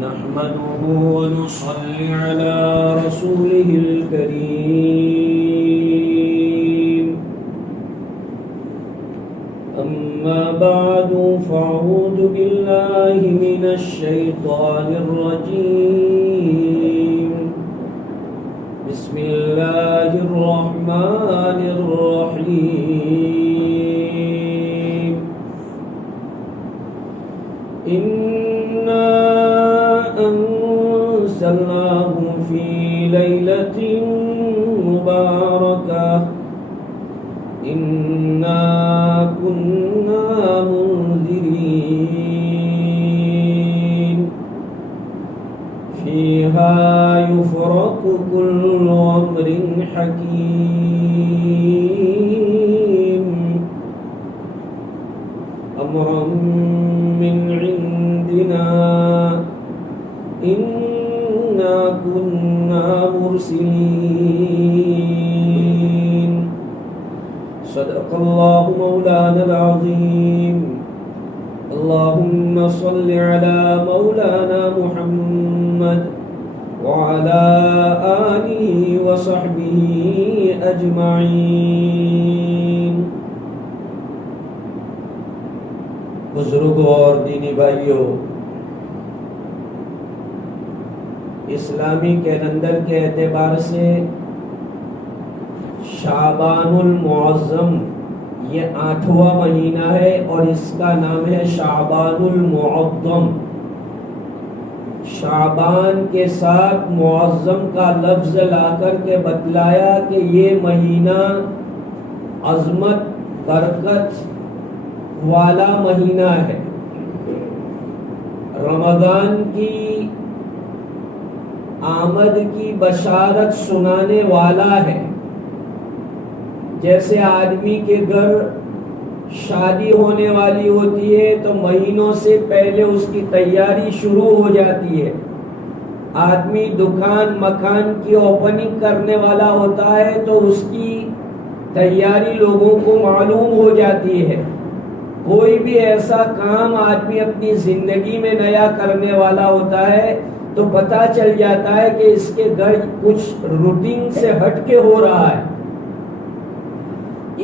نحمده ونصلي على رسوله الكريم أما بعد فأعوذ بالله من الشيطان الرجيم بسم الله الرحمن الرحيم إنا أنزلناه في ليلة مباركة إنا كنا منذرين فيها يفرق كل أمر حكيم أمرا من عندنا إنا كنا مرسلين صدق الله مولانا العظيم اللهم صل على مولانا محمد وعلى آله وصحبه أجمعين. بزرگوں اور دینی بھائیوں، اسلامی کیلنڈر کے اعتبار سے شعبان المعظم یہ 8واں مہینہ ہے اور اس کا نام ہے شعبان المعظم. شعبان کے ساتھ معظم کا لفظ لا کر کے بتلایا کہ یہ مہینہ عظمت برکت والا مہینہ ہے، رمضان کی آمد کی بشارت سنانے والا ہے. جیسے آدمی کے گھر شادی ہونے والی ہوتی ہے تو مہینوں سے پہلے اس کی تیاری شروع ہو جاتی ہے. آدمی دکان مکان کی اوپننگ کرنے والا ہوتا ہے تو اس کی تیاری لوگوں کو معلوم ہو جاتی ہے. کوئی بھی ایسا کام آدمی اپنی زندگی میں نیا کرنے والا ہوتا ہے تو پتہ چل جاتا ہے کہ اس کے گھر کچھ روٹین سے ہٹ کے ہو رہا ہے.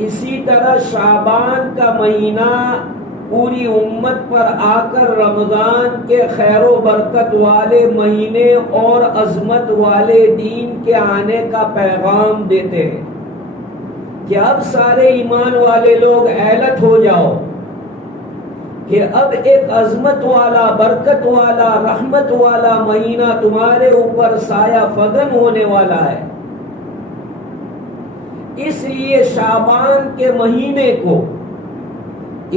اسی طرح شعبان کا مہینہ پوری امت پر آ کر رمضان کے خیر و برکت والے مہینے اور عظمت والے دین کے آنے کا پیغام دیتے ہیں کہ اب سارے ایمان والے لوگ اہلت ہو جاؤ کہ اب ایک عظمت والا برکت والا رحمت والا مہینہ تمہارے اوپر سایہ فگن ہونے والا ہے. اس لیے شعبان کے مہینے کو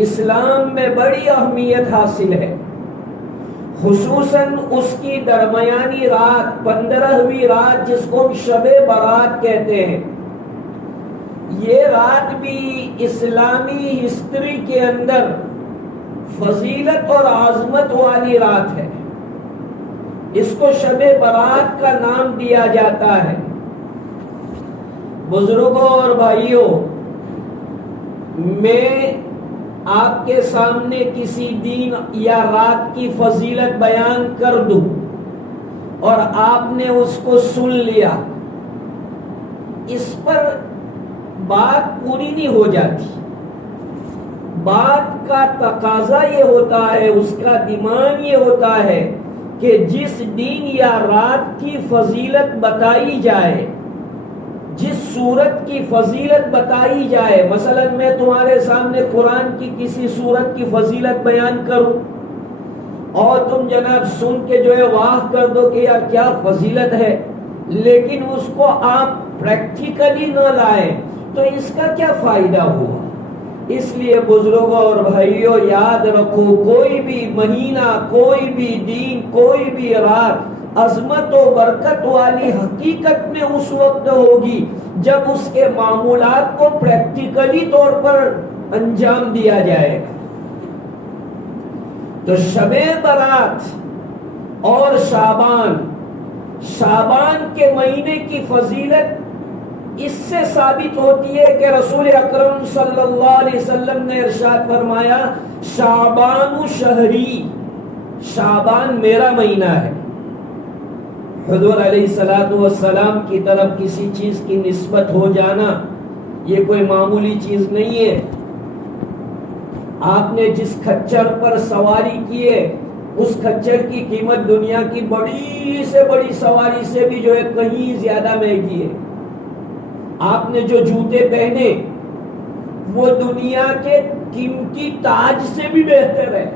اسلام میں بڑی اہمیت حاصل ہے، خصوصاً اس کی درمیانی رات 15ویں رات جس کو ہم شب برات کہتے ہیں. یہ رات بھی اسلامی ہسٹری کے اندر فضیلت اور عظمت والی رات ہے. اس کو شب برات کا نام دیا جاتا ہے. بزرگوں اور بھائیوں، میں آپ کے سامنے کسی دن یا رات کی فضیلت بیان کر دوں اور آپ نے اس کو سن لیا، اس پر بات پوری نہیں ہو جاتی. بات کا تقاضا یہ ہوتا ہے، اس کا ڈیمانڈ یہ ہوتا ہے کہ جس دن یا رات کی فضیلت بتائی جائے، جس سورت کی فضیلت بتائی جائے، مثلا میں تمہارے سامنے قرآن کی کسی سورت کی فضیلت بیان کروں اور تم جناب سن کے جو ہے واہ کر دو کہ یار کیا فضیلت ہے، لیکن اس کو آپ پریکٹیکلی نہ لائیں تو اس کا کیا فائدہ ہوا؟ اس لیے بزرگوں اور بھائیوں یاد رکھو، کوئی بھی مہینہ، کوئی بھی دن، کوئی بھی رات عظمت و برکت والی حقیقت میں اس وقت ہوگی جب اس کے معمولات کو پریکٹیکلی طور پر انجام دیا جائے گا. تو شب برات اور شعبان کے مہینے کی فضیلت اس سے ثابت ہوتی ہے کہ رسول اکرم صلی اللہ علیہ وسلم نے ارشاد فرمایا شعبان شہری، شعبان میرا مہینہ ہے. حضور علیہ الصلوۃ والسلام کی طرف کسی چیز کی نسبت ہو جانا یہ کوئی معمولی چیز نہیں ہے. آپ نے جس کھچر پر سواری کی ہے اس کھچر کی قیمت دنیا کی بڑی سے بڑی سواری سے بھی جو ہے کہیں زیادہ مہنگی ہے. آپ نے جو جوتے پہنے وہ دنیا کے قیمتی تاج سے بھی بہتر ہے،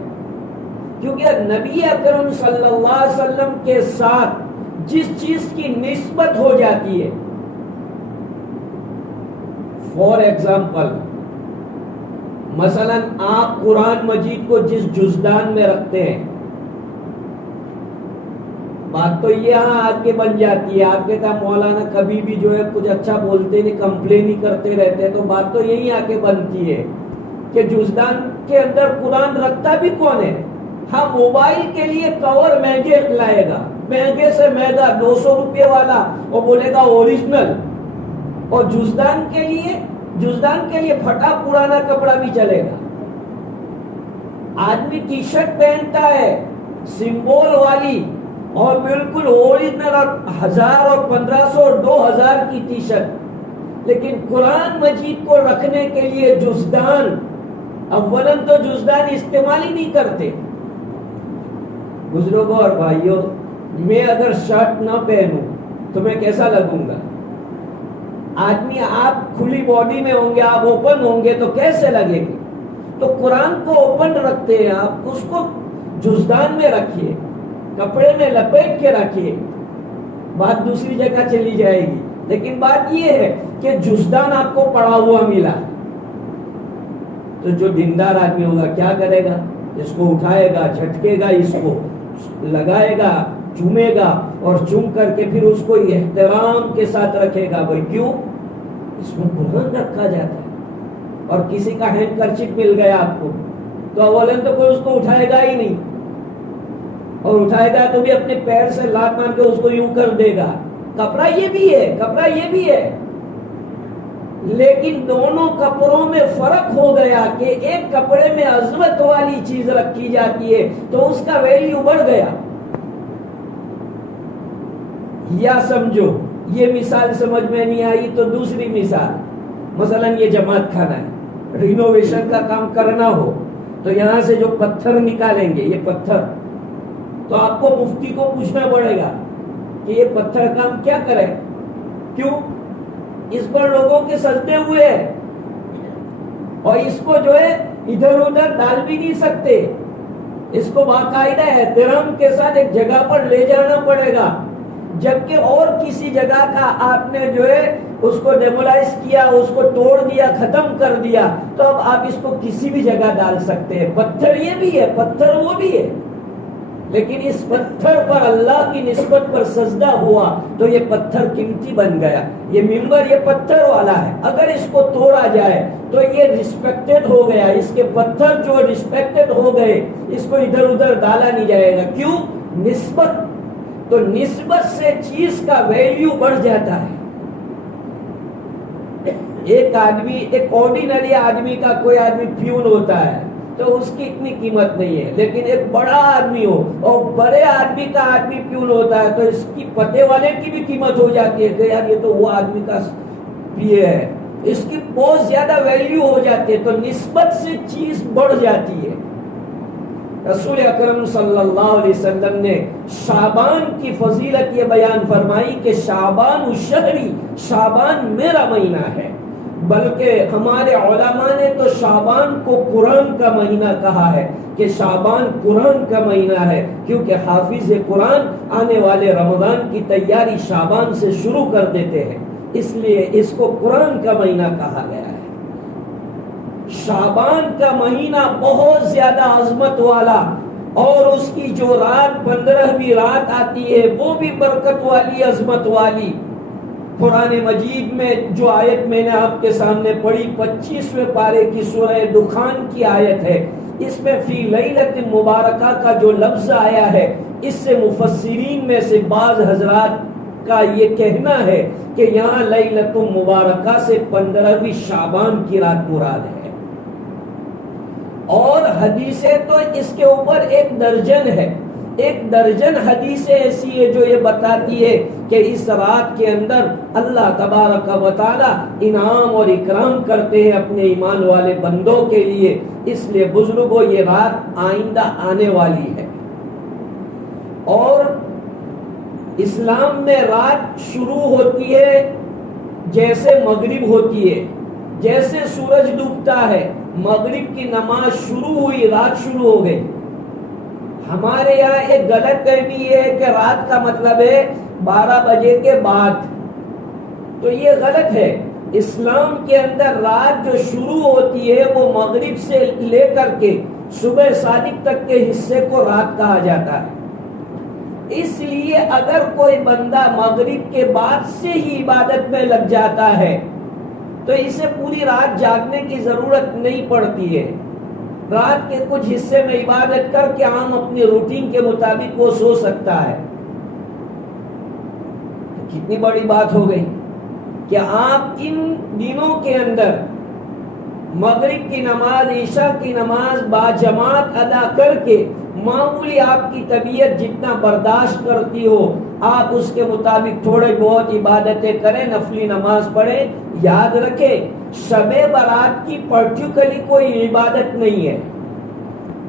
کیونکہ نبی اکرم صلی اللہ علیہ وسلم کے ساتھ جس چیز کی نسبت ہو جاتی ہے، فار ایگزامپل مثلا آپ قرآن مجید کو جس جزدان میں رکھتے ہیں، بات تو یہاں آ کے بن جاتی ہے. آپ کہتا مولانا کبھی بھی جو ہے کچھ اچھا بولتے نہیں، کمپلین ہی کرتے رہتے، تو بات تو یہی آ کے بنتی ہے کہ جزدان کے اندر قرآن رکھتا بھی کون ہے؟ ہاں، موبائل کے لیے کور مہنگے لائے گا، مہنگے سے مہنگا 200 روپے والا، اور بولے گا اوریجنل. اور جزدان کے لیے پھٹا پرانا کپڑا بھی چلے گا. آدمی ٹی شرٹ پہنتا ہے سمبول والی اور بالکل اوریجنل، اور 1000 اور 1500 اور 2000 کی ٹی شرٹ، لیکن قرآن مجید کو رکھنے کے لیے جزدان، اولاً تو جزدان استعمال ہی نہیں کرتے. بزرگوں اور بھائیوں، میں اگر شرٹ نہ پہنوں تو میں کیسا لگوں گا؟ آدمی آپ کھلی باڈی میں ہوں گے، آپ اوپن ہوں گے تو کیسے لگے گی؟ تو قرآن کو اوپن رکھتے ہیں، آپ اس کو جزدان میں رکھیے، کپڑے میں لپیٹ کے رکھیے، بات دوسری جگہ چلی جائے گی. لیکن بات یہ ہے کہ جزدان آپ کو پڑا ہوا ملا، تو جو دیندار آدمی ہوگا کیا کرے گا؟ اس کو اٹھائے گا، جھٹکے گا، اس کو لگائے گا، چومے گا، اور چوم کر کے پھر اس کو احترام کے ساتھ رکھے گا. بھائی کیوں؟ اس میں قرآن رکھا جاتا ہے. اور کسی کا ہینڈ کرچپ مل گیا آپ کو تو اولاً تو کوئی اس کو اٹھائے گا ہی نہیں، اور اٹھائے گا تو بھی اپنے پیر سے لات مار کے اس کو یوں کر دے گا. کپڑا یہ بھی ہے، لیکن دونوں کپڑوں میں فرق ہو گیا کہ ایک کپڑے میں عظمت والی چیز رکھی جاتی ہے تو اس کا ویلیو بڑھ گیا. یا سمجھو، یہ مثال سمجھ میں نہیں آئی تو دوسری مثال، مثلا یہ جماعت خانہ ہے، رینوویشن کا کام کرنا ہو تو یہاں سے جو پتھر نکالیں گے، یہ پتھر، تو آپ کو مفتی کو پوچھنا پڑے گا کہ یہ پتھر کام کیا کرے. کیوں؟ اس پر لوگوں کے سجدے ہوئے ہیں، اور اس کو جو ہے ادھر ادھر ڈال بھی نہیں سکتے. اس کو باقاعدہ احترام کے ساتھ ایک جگہ پر لے جانا پڑے گا. جبکہ اور کسی جگہ کا آپ نے جو ہے اس کو ڈیمولائز کیا، اس کو توڑ دیا، ختم کر دیا، تو اب آپ اس کو کسی بھی جگہ ڈال سکتے ہیں. پتھر یہ بھی ہے، پتھر وہ بھی ہے، لیکن اس پتھر پر اللہ کی نسبت پر سجدہ ہوا تو یہ پتھر قیمتی بن گیا. یہ ممبر یہ پتھر والا ہے، اگر اس کو توڑا جائے تو یہ ریسپیکٹڈ ہو گیا. اس کے پتھر جو ریسپیکٹڈ ہو گئے، اس کو ادھر ادھر ڈالا نہیں جائے گا. کیوں؟ نسبت. تو نسبت سے چیز کا ویلیو بڑھ جاتا ہے. ایک آدمی، ایک آرڈینری آدمی کا کوئی آدمی پیون ہوتا ہے تو اس کی اتنی قیمت نہیں ہے، لیکن ایک بڑا آدمی ہو اور بڑے آدمی کا آدمی پیون ہوتا ہے تو اس کی پتے والے کی بھی قیمت ہو جاتی ہے کہ یار یہ تو وہ آدمی کا پیے ہے، اس کی بہت زیادہ ویلیو ہو جاتی ہے. تو نسبت سے چیز بڑھ جاتی ہے. رسول اکرم صلی اللہ علیہ وسلم نے شعبان کی فضیلت یہ بیان فرمائی کہ شعبان الشہری، شعبان میرا مہینہ ہے. بلکہ ہمارے علماء نے تو شعبان کو قرآن کا مہینہ کہا ہے کہ شعبان قرآن کا مہینہ ہے، کیونکہ حافظ قرآن آنے والے رمضان کی تیاری شعبان سے شروع کر دیتے ہیں، اس لیے اس کو قرآن کا مہینہ کہا گیا ہے. شعبان کا مہینہ بہت زیادہ عظمت والا، اور اس کی جو رات 15ویں رات آتی ہے وہ بھی برکت والی، عظمت والی. قرآن مجید میں جو آیت میں نے آپ کے سامنے پڑھی 25ویں پارے کی سورہ دخان کی آیت ہے، اس میں فی لیلۃ مبارکہ کا جو لفظ آیا ہے، اس سے مفسرین میں سے بعض حضرات کا یہ کہنا ہے کہ یہاں لیلۃ مبارکہ سے 15ویں شعبان کی رات مراد ہے. اور حدیثیں تو اس کے اوپر 1 درجن ہے، 1 درجن حدیثیں ایسی ہے جو یہ بتاتی ہے کہ اس رات کے اندر اللہ تبارک و تعالی انعام اور اکرام کرتے ہیں اپنے ایمان والے بندوں کے لیے. اس لیے بزرگوں یہ رات آئندہ آنے والی ہے. اور اسلام میں رات شروع ہوتی ہے جیسے مغرب ہوتی ہے، جیسے سورج ڈوبتا ہے مغرب کی نماز شروع ہوئی رات شروع ہو گئی. ہمارے یہاں ایک غلط فہمی یہ ہے کہ رات کا مطلب ہے 12 بجے کے بعد، تو یہ غلط ہے. اسلام کے اندر رات جو شروع ہوتی ہے وہ مغرب سے لے کر کے صبح صادق تک کے حصے کو رات کہا جاتا ہے. اس لیے اگر کوئی بندہ مغرب کے بعد سے ہی عبادت میں لگ جاتا ہے تو اسے پوری رات جاگنے کی ضرورت نہیں پڑتی ہے. رات کے کچھ حصے میں عبادت کر کے عام اپنی روٹین کے مطابق وہ سو سکتا ہے. کتنی بڑی بات ہو گئی کہ آپ ان دنوں کے اندر مغرب کی نماز، عشاء کی نماز باجماعت ادا کر کے معمولی آپ کی طبیعت جتنا برداشت کرتی ہو آپ اس کے مطابق تھوڑے بہت عبادتیں کریں، نفلی نماز پڑھیں. یاد رکھیں شب برات کی پرٹیکولرلی کوئی عبادت نہیں ہے.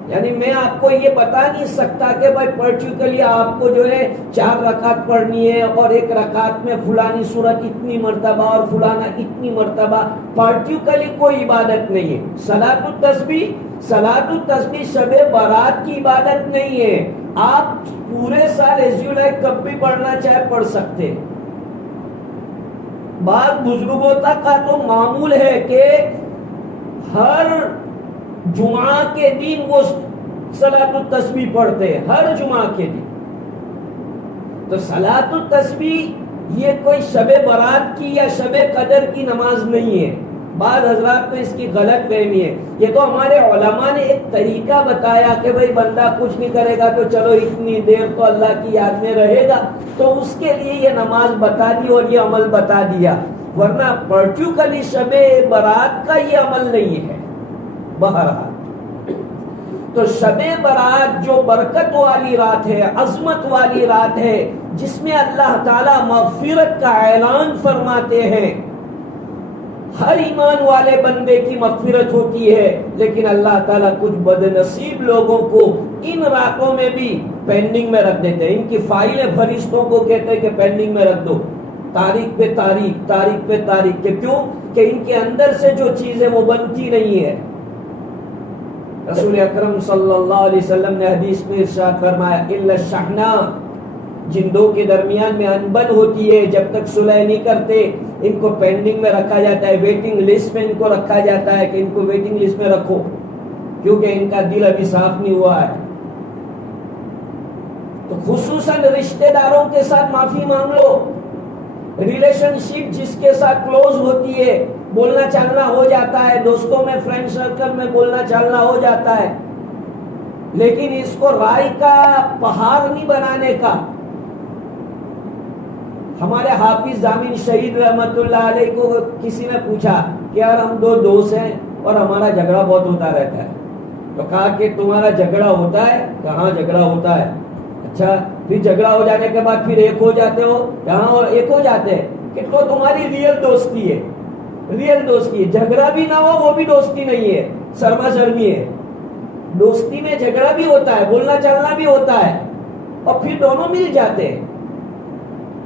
یعنی میں آپ کو یہ بتا نہیں سکتا کہ بھائی پرٹیکولرلی آپ کو جو ہے 4 رکعت پڑھنی ہے اور 1 رکعت میں فلانی سورت اتنی مرتبہ اور فلانا اتنی مرتبہ. پرٹیکولرلی کوئی عبادت نہیں ہے. صلاۃ التسبیح شب برات کی عبادت نہیں ہے. آپ پورے سال ایز یو لائک کب بھی پڑھنا چاہے پڑھ سکتے. بعض بزرگوں تک کا تو معمول ہے کہ ہر جمعہ کے دن وہ صلاۃ التسبیح پڑھتے ہیں، ہر جمعہ کے دن. تو صلاۃ التسبیح یہ کوئی شب برات کی یا شب قدر کی نماز نہیں ہے. بعض حضرات تو اس کی غلط فہمی ہے. یہ تو ہمارے علماء نے ایک طریقہ بتایا کہ بھئی بندہ کچھ نہیں کرے گا تو چلو اتنی دیر تو اللہ کی یاد میں رہے گا، تو اس کے لیے یہ نماز بتا دی اور یہ عمل بتا دیا. ورنہ پرٹیکولرلی شب برات کا یہ عمل نہیں ہے. بہرحال تو شب برات جو برکت والی رات ہے، عظمت والی رات ہے، جس میں اللہ تعالی مغفرت کا اعلان فرماتے ہیں. ہر ایمان والے بندے کی مغفرت ہوتی ہے، لیکن اللہ تعالیٰ کچھ بد نصیب لوگوں کو ان راتوں میں بھی پینڈنگ میں رکھ دیتے ہیں. ان کی فائلیں فرشتوں کو کہتے ہیں کہ پینڈنگ میں رکھ دو، تاریخ پہ تاریخ، تاریخ پہ تاریخ. کہ کیوں؟ کہ ان کے اندر سے جو چیزیں وہ بنتی نہیں ہے. رسول اکرم صلی اللہ علیہ وسلم نے حدیث میں ارشاد فرمایا الا الشحناء، جن دو کے درمیان میں انبن ہوتی ہے جب تک صلح نہیں کرتے ان کو پینڈنگ میں رکھا جاتا ہے، ویٹنگ لسٹ میں ان کو رکھا جاتا ہے کہ ان کو ویٹنگ لسٹ میں رکھو کیونکہ ان کا دل ابھی صاف نہیں ہوا ہے. تو خصوصاً رشتہ داروں کے ساتھ معافی مانگ لو. ریلیشن شپ جس کے ساتھ کلوز ہوتی ہے بولنا چالنا ہو جاتا ہے، دوستوں میں فرینڈ سرکل میں بولنا چالنا ہو جاتا ہے، لیکن اس کو رائے کا پہاڑ نہیں بنانے کا. ہمارے حافظ ضامن شہید رحمت اللہ علیہ کو کسی نے پوچھا کہ یار ہم 2 دوست ہیں اور ہمارا جھگڑا بہت ہوتا رہتا ہے. تو کہا کہ تمہارا جھگڑا ہوتا ہے؟ کہاں جھگڑا ہوتا ہے. اچھا پھر جھگڑا ہو جانے کے بعد پھر ایک ہو جاتے ہو؟ کہاں اور ایک ہو جاتے ہیں. کہ تو تمہاری ریئل دوستی ہے، ریئل دوستی ہے. جھگڑا بھی نہ ہو وہ بھی دوستی نہیں ہے، سرما سرمی ہے. دوستی میں جھگڑا بھی ہوتا ہے، بولنا چلنا بھی ہوتا ہے اور پھر دونوں مل جاتے ہیں.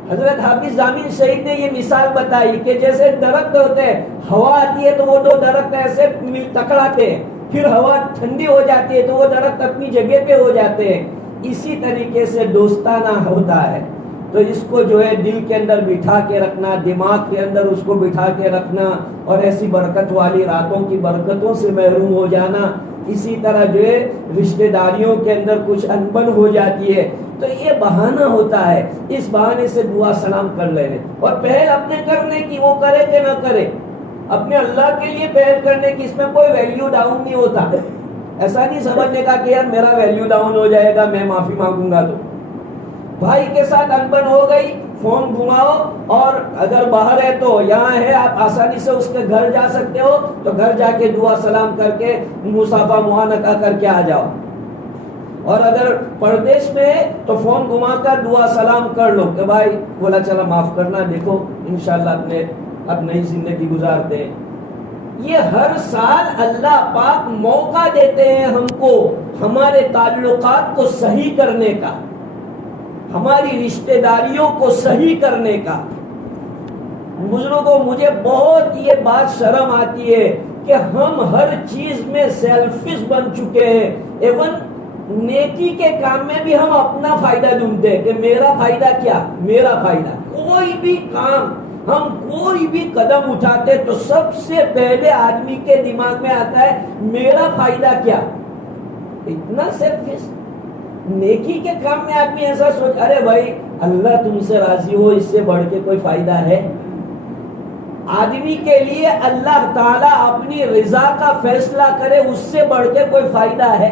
حضرت حافظ ضامن شہید نے یہ مثال بتائی کہ جیسے درخت ہوتے ہیں، ہوا آتی ہے تو وہ 2 درخت ایسے ٹکراتے ہیں، پھر ہوا ٹھنڈی ہو جاتی ہے تو وہ درخت اپنی جگہ پہ ہو جاتے ہیں. اسی طریقے سے دوستانہ ہوتا ہے. تو اس کو جو ہے دل کے اندر بٹھا کے رکھنا، دماغ کے اندر اس کو بٹھا کے رکھنا، اور ایسی برکت والی راتوں کی برکتوں سے محروم ہو جانا. اسی طرح جو ہے رشتہ داریوں کے اندر کچھ انبن ہو جاتی ہے تو یہ بہانہ ہوتا ہے، اس بہانے سے دعا سلام کر لینے اور پہل اپنے کرنے کی، وہ کرے کہ نہ کرے، اپنے اللہ کے لیے پہل کرنے کی. اس میں کوئی ویلیو ڈاؤن نہیں ہوتا. ایسا نہیں سمجھنے کا کہ یار میرا ویلیو ڈاؤن ہو جائے گا میں معافی مانگوں گا تو. بھائی کے ساتھ انبن ہو گئی، فون گھماؤ، اور اگر باہر ہے تو یہاں ہے، آپ آسانی سے اس کے گھر جا سکتے ہو تو گھر جا کے دعا سلام کر کے مصافحہ معانقہ کر کے آ جاؤ، اور اگر پردیش میں ہے تو فون گھما کر دعا سلام کر لو کہ بھائی بولا چلا معاف کرنا، دیکھو انشاءاللہ اب نئی زندگی گزارتے ہیں۔ یہ ہر سال اللہ پاک موقع دیتے ہیں ہم کو ہمارے تعلقات کو صحیح کرنے کا، ہماری رشتہ داریوں کو صحیح کرنے کا۔ بزرگوں، مجھے بہت یہ بات شرم آتی ہے کہ ہم ہر چیز میں سیلفش بن چکے ہیں، ایون نیکی کے کام میں بھی ہم اپنا فائدہ ڈھونڈتے ہیں کہ میرا فائدہ کیا، میرا فائدہ۔ کوئی بھی کام، ہم کوئی بھی قدم اٹھاتے تو سب سے پہلے آدمی کے دماغ میں آتا ہے میرا فائدہ کیا۔ اتنا سیلفش۔ نیکی کے کام میں آدمی ایسا سوچ، ارے بھائی اللہ تم سے راضی ہو، اس سے بڑھ کے کوئی فائدہ ہے؟ آدمی کے لیے اللہ تعالیٰ اپنی رضا کا فیصلہ کرے، اس سے بڑھ کے کوئی فائدہ ہے؟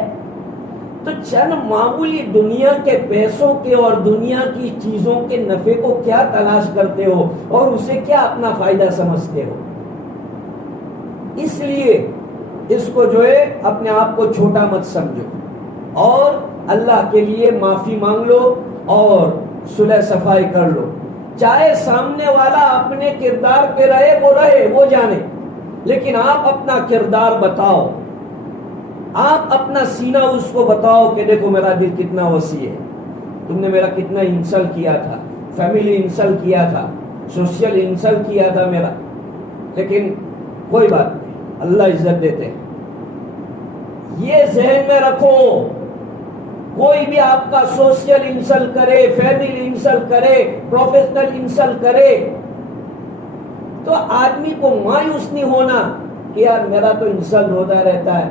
تو چند معمولی دنیا کے پیسوں کے اور دنیا کی چیزوں کے نفع کو کیا تلاش کرتے ہو اور اسے کیا اپنا فائدہ سمجھتے ہو؟ اس لیے اس کو جو ہے اپنے آپ کو چھوٹا مت سمجھو، اور اللہ کے لیے معافی مانگ لو اور صلح صفائی کر لو۔ چاہے سامنے والا اپنے کردار پہ رہے وہ جانے، لیکن آپ اپنا کردار بتاؤ، آپ اپنا سینہ اس کو بتاؤ کہ دیکھو میرا دل کتنا وسیع ہے، تم نے میرا کتنا انسلٹ کیا تھا، فیملی انسلٹ کیا تھا، سوشل انسلٹ کیا تھا میرا، لیکن کوئی بات نہیں، اللہ عزت دیتے ہیں۔ یہ ذہن میں رکھو، کوئی بھی آپ کا سوشل انسلٹ کرے، فیملی انسلٹ کرے، پروفیشنل انسلٹ کرے تو آدمی کو مایوس نہیں ہونا کہ یار میرا تو انسلٹ ہوتا رہتا ہے۔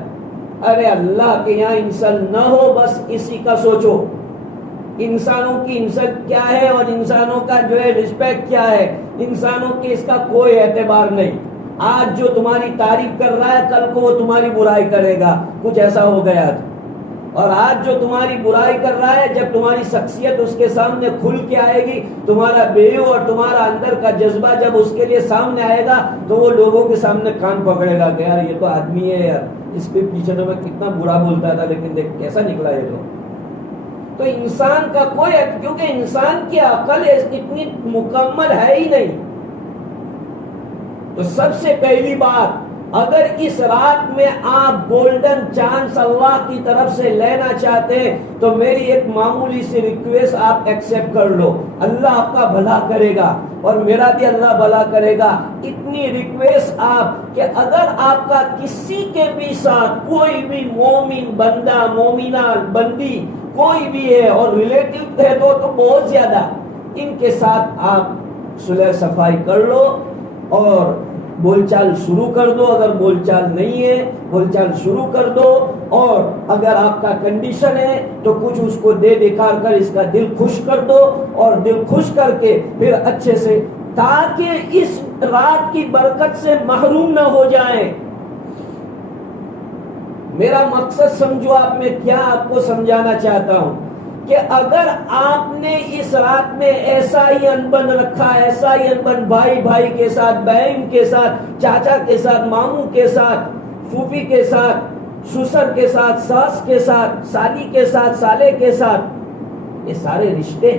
ارے اللہ کے یہاں انسلٹ نہ ہو، بس اسی کا سوچو، انسانوں کی انسلٹ کیا ہے اور انسانوں کا جو ہے رسپیکٹ کیا ہے، انسانوں کی اس کا کوئی اعتبار نہیں۔ آج جو تمہاری تعریف کر رہا ہے کل کو وہ تمہاری برائی کرے گا، کچھ ایسا ہو گیا تھا، اور آج جو تمہاری برائی کر رہا ہے جب تمہاری شخصیت اس کے سامنے کھل کے آئے گی، تمہارا بیو اور تمہارا اندر کا جذبہ جب اس کے لیے سامنے آئے گا تو وہ لوگوں کے سامنے کان پکڑے گا کہ یار یہ تو آدمی ہے یار، اس کے پیچھے تو میں کتنا برا بولتا تھا لیکن دیکھ کیسا نکلا یہ تو انسان کا کوئی، کیونکہ انسان کی عقل اتنی مکمل ہے ہی نہیں۔ تو سب سے پہلی بات، اگر اس رات میں آپ گولڈن چانس اللہ کی طرف سے لینا چاہتے ہیں تو میری ایک معمولی سی ریکویسٹ آپ ایکسپٹ کر لو، اللہ آپ کا بھلا کرے گا اور میرا بھی اللہ بھلا کرے گا۔ اتنی ریکویسٹ آپ کہ اگر آپ کا کسی کے بھی ساتھ کوئی بھی مومن بندہ، مومنہ بندی کوئی بھی ہے اور ریلیٹیو ہے تو بہت زیادہ، ان کے ساتھ آپ صلح صفائی کر لو اور بول چال شروع کر دو۔ اگر بول چال نہیں ہے بول چال شروع کر دو، اور اگر آپ کا کنڈیشن ہے تو کچھ اس کو دے دکھا کر اس کا دل خوش کر دو، اور دل خوش کر کے پھر اچھے سے، تاکہ اس رات کی برکت سے محروم نہ ہو جائیں۔ میرا مقصد سمجھو، آپ میں کیا آپ کو سمجھانا چاہتا ہوں کہ اگر آپ نے اس رات میں ایسا ہی انبن رکھا، ایسا ہی انبن بھائی بھائی کے ساتھ، بہن کے ساتھ، چاچا کے ساتھ، ماموں کے ساتھ، پھوپھی کے ساتھ، سسر کے ساتھ، ساس کے ساتھ، سالی کے ساتھ، سالے کے ساتھ، یہ سارے رشتے،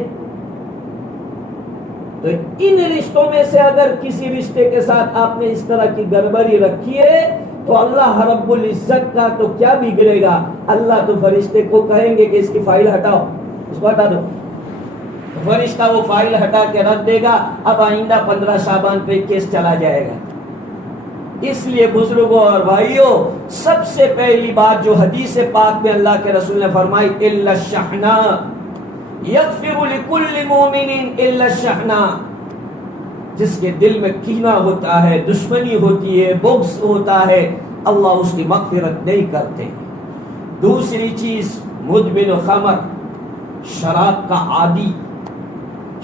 تو ان رشتوں میں سے اگر کسی رشتے کے ساتھ آپ نے اس طرح کی گڑبڑی رکھی ہے تو اللہ رب العزت کا تو کیا بگڑے گا، اللہ تو فرشتے کو کہیں گے کہ اس کی فائل ہٹاؤ، اس کو ہٹا دو، فرشتہ وہ فائل ہٹا کے رکھ دے گا، اب آئندہ 15 شعبان پہ کیس چلا جائے گا۔ اس لیے بزرگوں اور بھائیوں، سب سے پہلی بات جو حدیث پاک میں اللہ کے رسول نے فرمائی، الا الشحنا یغفر لکل مومن الا الشحنا، جس کے دل میں کینہ ہوتا ہے، دشمنی ہوتی ہے، بغض ہوتا ہے، اللہ اس کی مغفرت نہیں کرتے۔ دوسری چیز، مدمن خمر، شراب کا عادی،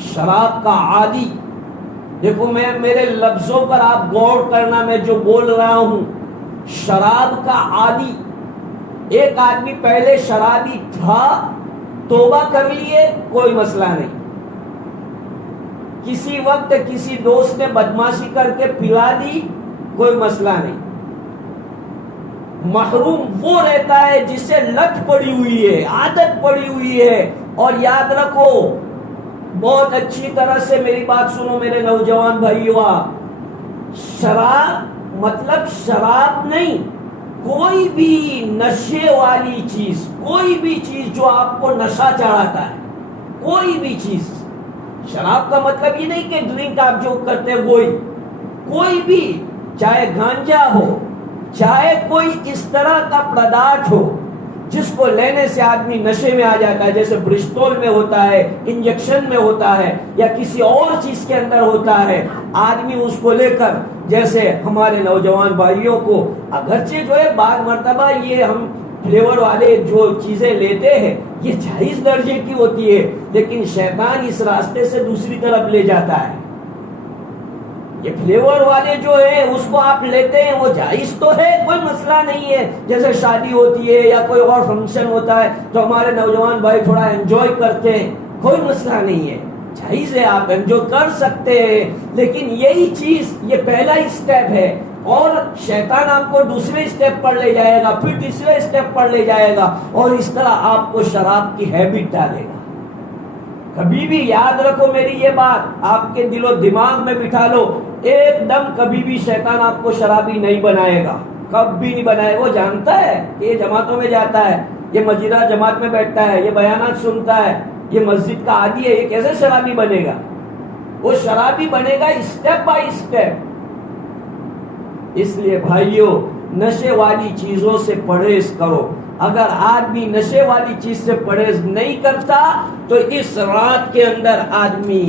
شراب کا عادی۔ دیکھو میں میرے لفظوں پر آپ غور کرنا، میں جو بول رہا ہوں، شراب کا عادی۔ ایک آدمی پہلے شرابی تھا توبہ کر لیے کوئی مسئلہ نہیں، کسی وقت کسی دوست نے بدماشی کر کے پلا دی کوئی مسئلہ نہیں۔ محروم وہ رہتا ہے جس سے لت پڑی ہوئی ہے، عادت پڑی ہوئی ہے۔ اور یاد رکھو، بہت اچھی طرح سے میری بات سنو میرے نوجوان بھائیو، شراب مطلب شراب نہیں، کوئی بھی نشے والی چیز، کوئی بھی چیز جو آپ کو نشہ چڑھاتا ہے، کوئی بھی چیز۔ شراب کا مطلب یہ نہیں کہ ڈرنک آپ جو کرتے ہیں وہی، کوئی بھی، چاہے گانجا ہو، چاہے کوئی اس طرح کا پردارتھ ہو جس کو لینے سے آدمی نشے میں آ جاتا ہے، جیسے برسٹول میں ہوتا ہے، انجیکشن میں ہوتا ہے، یا کسی اور چیز کے اندر ہوتا ہے، آدمی اس کو لے کر، جیسے ہمارے نوجوان بھائیوں کو اگرچہ جو ہے بعض مرتبہ یہ ہم فلیور والے جو چیزیں لیتے ہیں یہ جائز درجے کی ہوتی ہے، لیکن شیطان اس راستے سے دوسری طرف لے جاتا ہے۔ یہ فلیور والے جو ہیں اس کو آپ لیتے ہیں، وہ جائز تو ہے، کوئی مسئلہ نہیں ہے، جیسے شادی ہوتی ہے یا کوئی اور فنکشن ہوتا ہے تو ہمارے نوجوان بھائی تھوڑا انجوائے کرتے ہیں، کوئی مسئلہ نہیں ہے، جائز ہے، آپ انجوائے کر سکتے ہیں۔ لیکن یہی چیز، یہ پہلا اسٹیپ ہے، اور شیطان آپ کو دوسرے اسٹیپ پر لے جائے گا، پھر تیسرے اسٹیپ پر لے جائے گا، اور اس طرح آپ کو شراب کی ہیبٹ ڈالے گا۔ کبھی بھی یاد رکھو میری یہ بات، آپ کے دل و دماغ میں بٹھا لو، ایک دم کبھی بھی شیطان آپ کو شرابی نہیں بنائے گا، کبھی نہیں بنائے گا۔ وہ جانتا ہے کہ یہ جماعتوں میں جاتا ہے، یہ مسجدہ جماعت میں بیٹھتا ہے، یہ بیانات سنتا ہے، یہ مسجد کا عادی ہے، یہ کیسے شرابی بنے گا؟ وہ شرابی بنے گا اسٹیپ بائی اسٹیپ۔ اس لیے بھائیوں، نشے والی چیزوں سے پرہیز کرو۔ اگر آدمی نشے والی چیز سے پرہیز نہیں کرتا تو اس رات کے اندر آدمی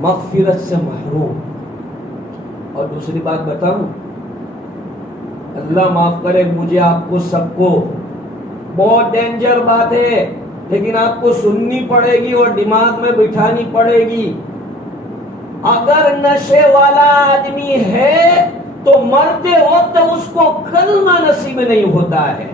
مغفرت سے محروم۔ اور دوسری بات بتاؤں، اللہ معاف کرے مجھے، آپ کو سب کو، بہت ڈینجر بات ہے لیکن آپ کو سننی پڑے گی اور دماغ میں بٹھانی پڑے گی۔ اگر نشے والا آدمی ہے تو مرتے وقت اس کو کلمہ نصیب نہیں ہوتا ہے،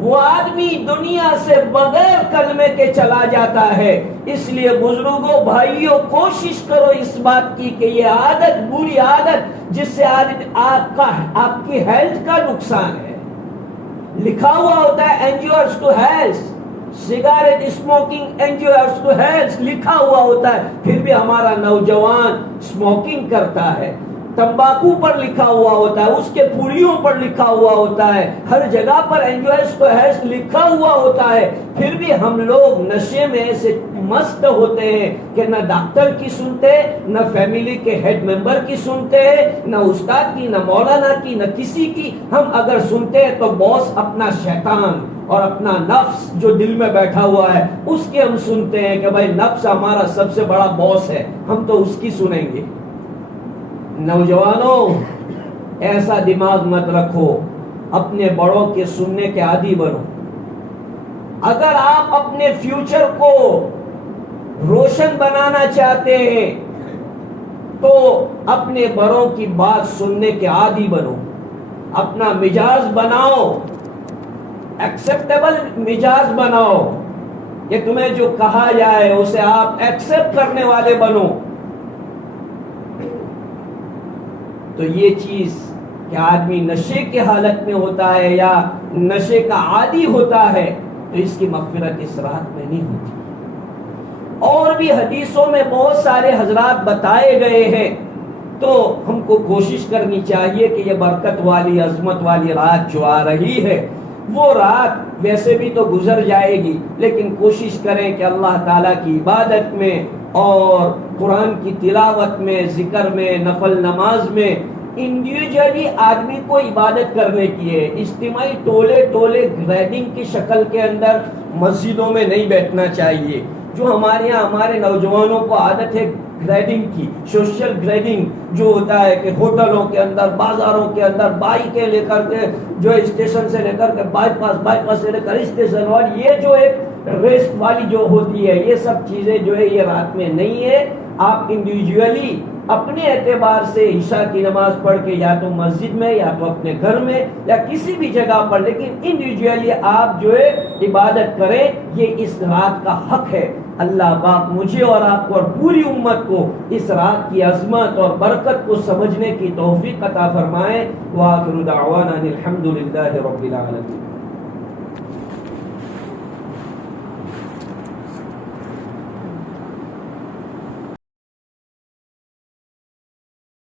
وہ آدمی دنیا سے بغیر کلمے کے چلا جاتا ہے۔ اس لیے بزرگوں، بھائیوں، کوشش کرو اس بات کی کہ یہ عادت، بری عادت جس سے آپ کی ہیلتھ کا نقصان ہے، لکھا ہوا ہوتا ہے injurious to health, cigarette smoking injurious to health لکھا ہوا ہوتا ہے، پھر بھی ہمارا نوجوان اسموکنگ کرتا ہے۔ تمباکو پر لکھا ہوا ہوتا ہے، اس کے پوڑیوں پر لکھا ہوا ہوتا ہے، ہر جگہ پر انجوائز ٹو ہیلتھ لکھا ہوا ہوتا ہے، پھر بھی ہم لوگ نشے میں ایسے مست ہوتے ہیں کہ نہ ڈاکٹر کی سنتے، نہ فیملی کے ہیڈ ممبر کی سنتے ہیں، نہ استاد کی، نہ مولانا کی، نہ کسی کی۔ ہم اگر سنتے ہیں تو باس اپنا شیطان اور اپنا نفس جو دل میں بیٹھا ہوا ہے اس کے ہم سنتے ہیں کہ بھائی نفس ہمارا سب سے بڑا باس ہے، ہم تو اس کی سنیں گے۔ نوجوانوں، ایسا دماغ مت رکھو، اپنے بڑوں کے سننے کے عادی بنو۔ اگر آپ اپنے فیوچر کو روشن بنانا چاہتے ہیں تو اپنے بڑوں کی بات سننے کے عادی بنو، اپنا مزاج بناؤ، ایکسیپٹیبل مزاج بناؤ، کہ تمہیں جو کہا جائے اسے آپ ایکسیپٹ کرنے والے بنو۔ تو یہ چیز کہ آدمی نشے کے حالت میں ہوتا ہے یا نشے کا عادی ہوتا ہے تو اس کی مغفرت اس رات میں نہیں ہوتی۔ اور بھی حدیثوں میں بہت سارے حضرات بتائے گئے ہیں، تو ہم کو کوشش کرنی چاہیے کہ یہ برکت والی، عظمت والی رات جو آ رہی ہے، وہ رات ویسے بھی تو گزر جائے گی، لیکن کوشش کریں کہ اللہ تعالیٰ کی عبادت میں اور قرآن کی تلاوت میں، ذکر میں، نفل نماز میں، انڈیویجولی آدمی کو عبادت کرنے کی ہے۔ اجتماعی ٹولے ٹولے گریڈنگ کی شکل کے اندر مسجدوں میں نہیں بیٹھنا چاہیے، جو ہمارے یہاں ہمارے نوجوانوں کو عادت ہے گریڈنگ کی، سوشل گریڈنگ جو ہوتا ہے کہ ہوٹلوں کے اندر، بازاروں کے اندر بائکیں لے کر کے جو اسٹیشن سے لے کر کے بائی پاس سے لے کر اسٹیشن، اور یہ جو ایک ریسٹ والی جو ہوتی ہے، یہ سب چیزیں جو ہے یہ رات میں نہیں ہے. آپ انڈیویجولی اپنے اعتبار سے عشاء کی نماز پڑھ کے یا تو مسجد میں یا تو اپنے گھر میں یا کسی بھی جگہ پر، لیکن انڈیویجولی آپ جو ہے عبادت کریں، یہ اس رات کا حق ہے. اللہ پاک مجھے اور آپ کو اور پوری امت کو اس رات کی عظمت اور برکت کو سمجھنے کی توفیق عطا فرمائے. وآخر دعوانا الحمد للہ رب العالمین.